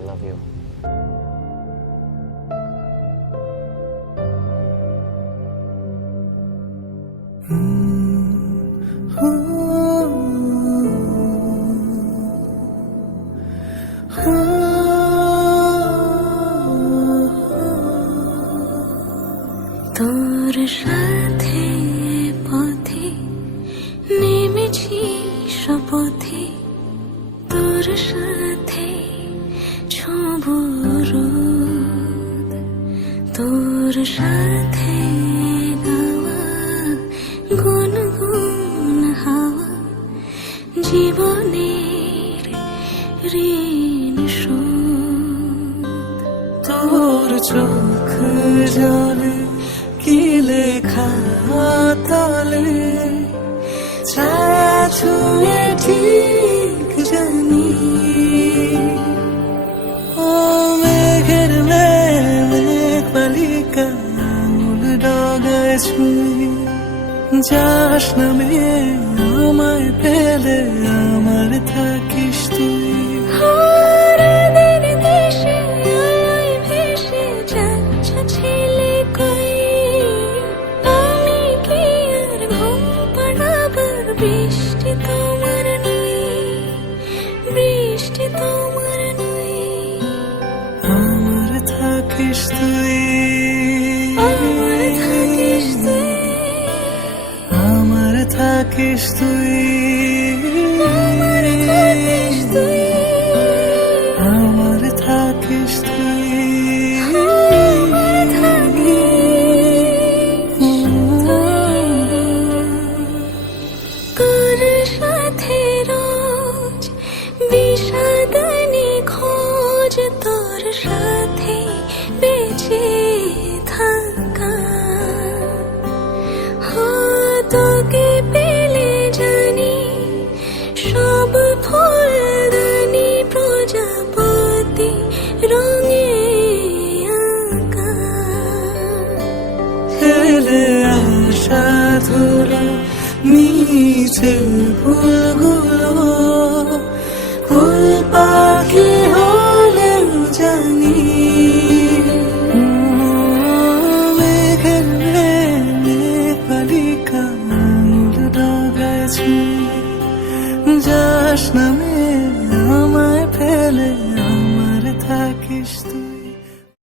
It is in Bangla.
I love you. তোর সাথে পথে নেমেছি শপথে, তোর সাথে ছব রোদ, তোর সাথে গাওয়া গুনগুন হাওয়া, জীবনের ঋণ শোধ। তোর চোখ জলে কি লেখা তলে, ছায়া ছুঁয়ে ঠিক জানি। ও মেঘের মেঘ পালিকা আঙুল ডগায় ছুঁয়ে, যাস নামে আমায় পেলে আমার থাকিস তুই। বৃষ্টি তোমার নই, বৃষ্টি তোমার নই, আমার থাকিস তুই, আমার থাকিস তুই, আমার থাকিস তুই, আমার থাকিস তুই, আমার থাকিস তুই, আমার থাকিস তোর সাথে রোজ বিষাদনি খোঁজ, তোর সাথে বেঁচে থাকা। তোকে পেলে জানি সব ফুলদানি প্রজাপতি রঙে আঁকা। ফেলে আসা ধুলো নিচে ফুলগুলো, ফুল পাখি হলেও জানি। মেঘের মেঘ পালিকা আঙুল ডগায় ছুঁয়ে, যাস নামে আমায় ফেলে আমার থাকিস